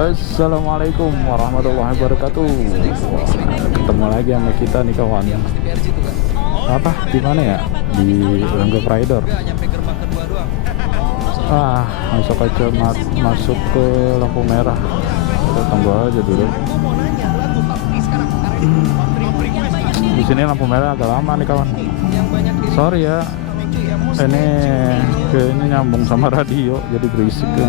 Assalamualaikum warahmatullahi wabarakatuh. Ketemu lagi sama kita nih kawan. Apa? Di mana ya? Di Langgeng Rider. Masuk aja masuk ke lampu merah. Kita tunggu aja dulu. Di sini lampu merah agak lama nih kawan. Sorry ya. Ini kayaknya nyambung sama radio jadi berisik ya.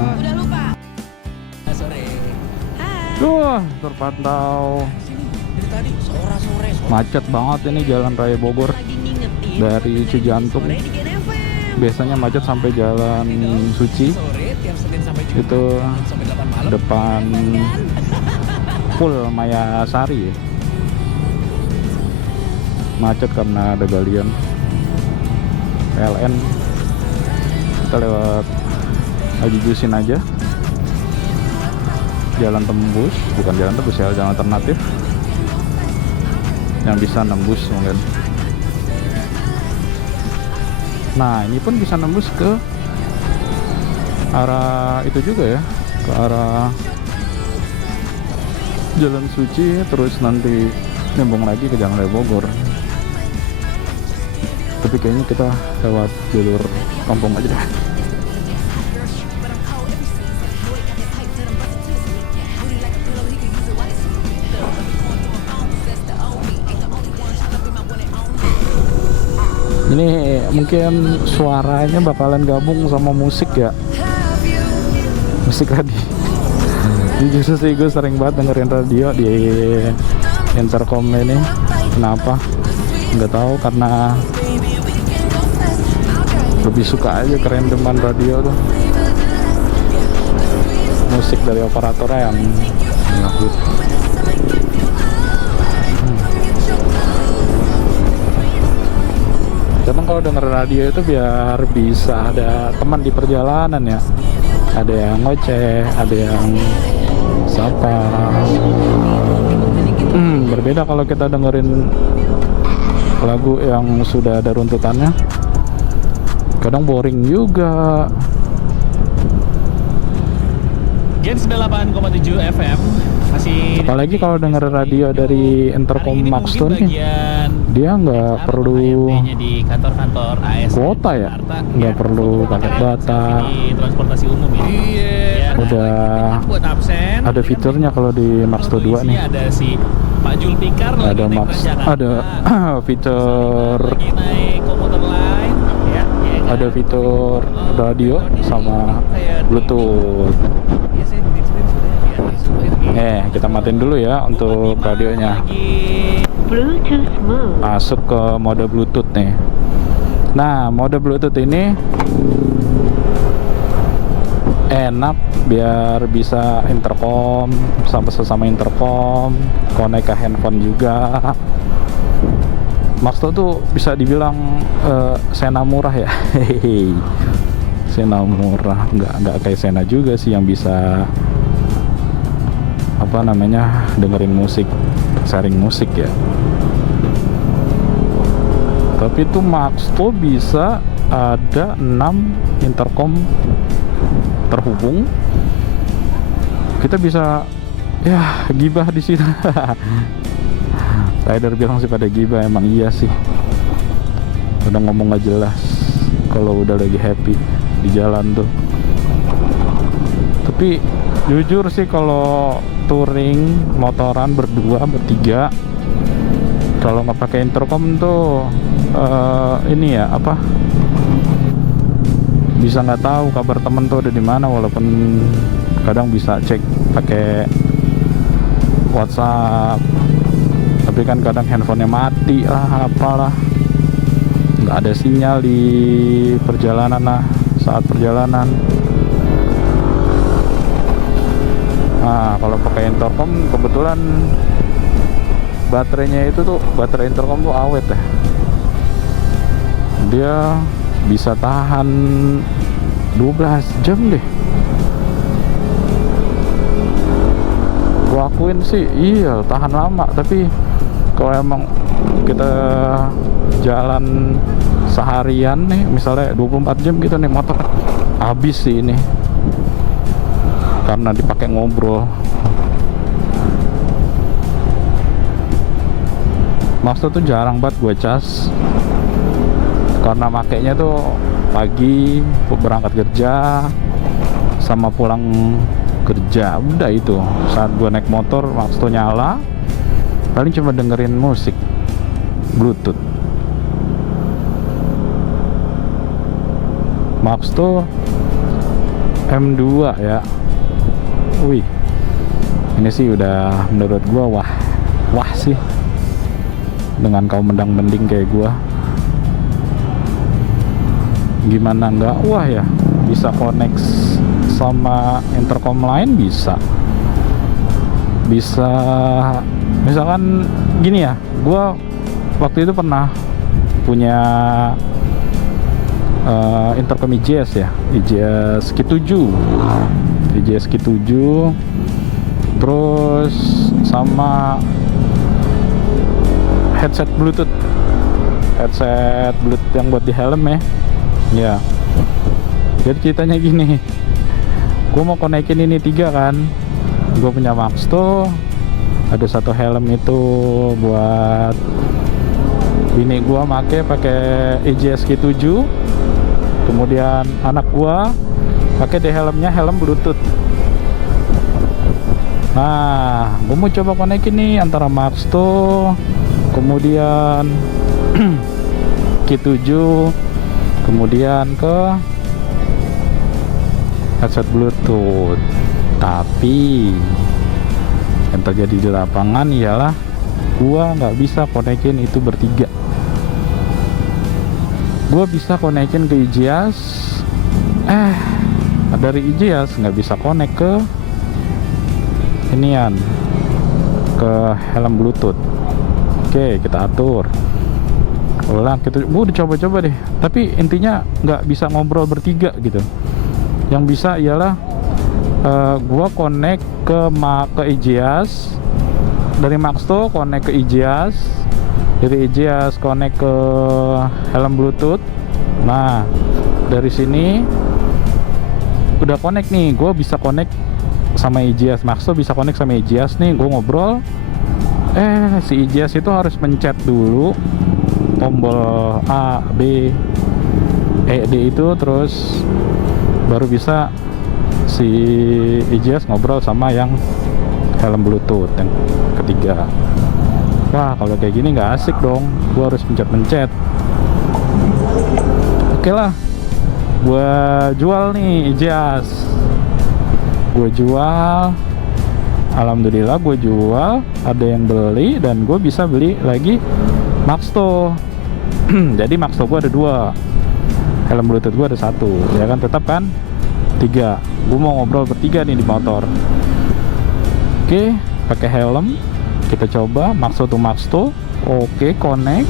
Terpantau macet banget ini Jalan Raya Bogor dari Cijantung. Biasanya macet sampai Jalan Suci. Itu depan full Maya Sari. Macet karena ada galian PLN. Kita lewat Haji Jusin aja. Jalan tembus, bukan jalan tembus ya, jalan alternatif yang bisa nembus mungkin. Nah, ini pun bisa nembus ke arah itu juga ya, ke arah Jalan Suci, terus nanti nyambung lagi ke Jalan Raya Bogor. Tapi kayaknya kita lewat jalur kampung aja deh. Ini mungkin suaranya bakalan gabung sama musik ya, musik radio. Justru sih gue sering banget dengerin radio di intercom ini. Kenapa? Nggak tahu, karena lebih suka aja kerendeman radio tuh. Musik dari operatornya yang ngakut. Kadang kalau denger radio itu biar bisa ada teman di perjalanan ya. Ada yang ngoceh, ada yang sapa. Berbeda kalau kita dengerin lagu yang sudah ada runtutannya. Kadang boring juga. Gen 98,7 FM masih. Apalagi kalau denger radio dari intercom Max tuh nih, dia nggak perlu di kantor-kantor AS kuota ya, nggak perlu pakai data. Transportasi umum ya. Udah buat absen. ada fiturnya kalau di Max 2 nih. Ada si Pak Julpikar Ada Max, ada fitur, naik komuter lain ya. ada fitur radio sama Bluetooth. Kita matiin dulu ya untuk radionya. Bluetooth mode. Masuk ke mode Bluetooth nih. Nah, mode Bluetooth ini enak biar bisa intercom sama sesama intercom, connect ke handphone juga. Max tuh bisa dibilang Sena murah ya. Sena murah, nggak kayak Sena juga sih yang bisa dengerin musik, sharing musik ya. Tapi itu Max tuh bisa ada 6 intercom terhubung. Kita bisa ya gibah di sini. Rider bilang sih pada gibah, emang iya sih. Udah ngomong nggak jelas kalau udah lagi happy di jalan tuh. Tapi jujur sih kalau touring motoran berdua bertiga, kalau nggak pakai intercom tuh ini ya apa, bisa nggak tahu kabar temen tuh ada di mana, walaupun kadang bisa cek pakai WhatsApp, tapi kan kadang handphonenya mati lah, apalah, nggak ada sinyal di perjalanan lah, saat perjalanan. Nah, kalau pakai intercom kebetulan baterainya itu tuh, baterai intercom tuh awet ya. Dia bisa tahan 12 jam deh. Gua akuin sih iya tahan lama, tapi kalau emang kita jalan seharian nih, misalnya 24 jam gitu nih motor, habis sih ini. karena dipakai ngobrol. Maxto tuh jarang banget gue cas, karena makainya tuh pagi berangkat kerja sama pulang kerja, udah itu. Saat gue naik motor Maxto nyala, paling cuma dengerin musik Bluetooth. Maxto M2 ya. Wih, ini sih udah menurut gua wah sih, dengan kaum mendang-mending kayak gua. Gimana nggak wah ya, bisa connect sama intercom lain, bisa misalkan gini ya. Gua waktu itu pernah punya intercom IJS ya, IJS Q7, terus sama headset Bluetooth yang buat di helm ya. Jadi ceritanya gini, gue mau konekin ini 3 kan. Gue punya Maxto, ada satu helm itu buat bini gue pakai IJS Q7, kemudian anak gue pakai di helmnya helm Bluetooth. Nah, gue mau coba konekin nih antara Maxto, kemudian Q7, kemudian ke headset Bluetooth. Tapi yang terjadi di lapangan ialah gua nggak bisa konekin itu bertiga. Gua bisa konekin ke IJS, dari IJS nggak bisa konek ke inian, ke helm Bluetooth. Oke, kita atur ulang, kita udah coba-coba deh, tapi intinya nggak bisa ngobrol bertiga gitu. Yang bisa ialah gua connect ke IJS, dari Maxto connect ke IJS, dari IJS connect ke helm Bluetooth. Nah, dari sini udah connect nih, gue bisa connect sama IJS, Maxto bisa connect sama IJS nih, gue ngobrol. Si IJS itu harus mencet dulu tombol A, B, E, D itu, terus baru bisa si IJS ngobrol sama yang helm Bluetooth yang ketiga. Wah, kalau kayak gini nggak asik dong, gue harus mencet-mencet. Oke lah, gue jual nih IJS, gue jual, alhamdulillah gue jual, ada yang beli, dan gue bisa beli lagi Maxto. Jadi Maxto gue ada 2, helm Bluetooth gue ada 1, ya kan, tetap kan 3. Gue mau ngobrol bertiga nih di motor. Oke, pakai helm, kita coba Maxto to Maxto. Oke, connect,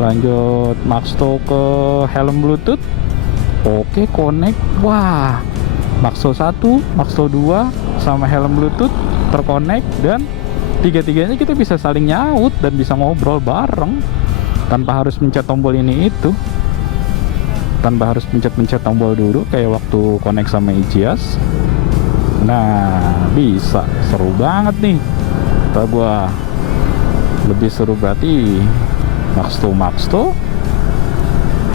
lanjut Maxto ke helm Bluetooth. Oke, connect. Wah, Maxto 1, Maxto 2 sama helm Bluetooth terkonek, dan tiga-tiganya kita bisa saling nyaut dan bisa ngobrol bareng tanpa harus mencet tombol ini itu, tanpa harus mencet tombol dulu kayak waktu connect sama IJS. Nah, bisa, seru banget nih. Kata gua lebih seru berarti Maxto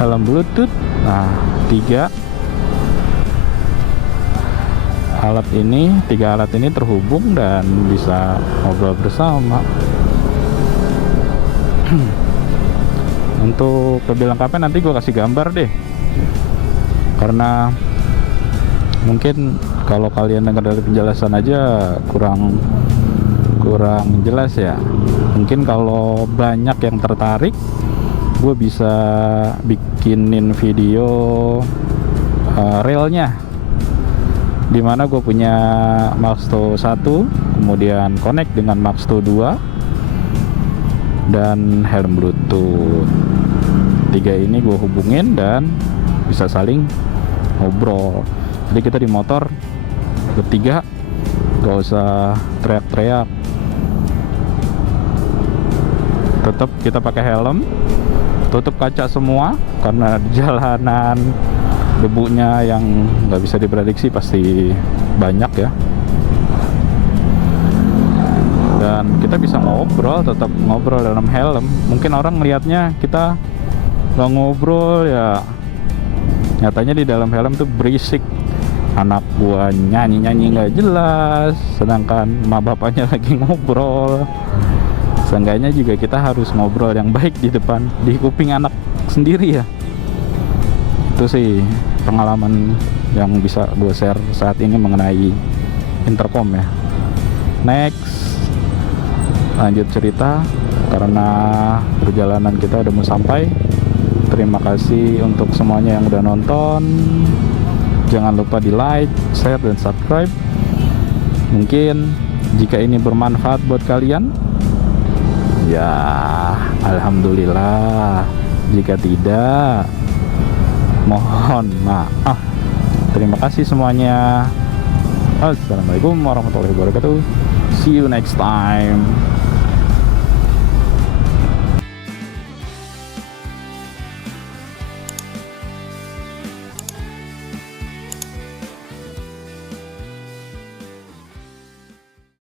helm Bluetooth. Nah, 3 alat ini terhubung dan bisa ngobrol bersama. Untuk lebih lengkapnya nanti gue kasih gambar deh, karena mungkin kalau kalian dengar dari penjelasan aja kurang jelas ya. Mungkin kalau banyak yang tertarik, gue bisa bikinin video realnya, dimana gue punya Maxto 1, kemudian connect dengan Maxto 2 dan helm Bluetooth. 3 ini gue hubungin dan bisa saling ngobrol. Jadi kita di motor bertiga gak usah teriak-teriak, tetap kita pakai helm, tutup kaca semua, karena di jalanan debunya yang nggak bisa diprediksi pasti banyak ya. Dan kita bisa ngobrol, tetap ngobrol dalam helm. Mungkin orang melihatnya kita nggak ngobrol ya, nyatanya di dalam helm tuh berisik. Anak gua nyanyi-nyanyi nggak jelas, sedangkan emak bapaknya lagi ngobrol. Seenggaknya juga kita harus ngobrol yang baik di depan, di kuping anak sendiri ya. Itu sih pengalaman yang bisa gue share saat ini mengenai intercom ya. Next, lanjut cerita karena perjalanan kita udah mau sampai. Terima kasih untuk semuanya yang udah nonton. Jangan lupa di like, share, dan subscribe. Mungkin jika ini bermanfaat buat kalian, ya alhamdulillah. Jika tidak, mohon maaf. Terima kasih semuanya. Assalamualaikum warahmatullahi wabarakatuh. See you next time.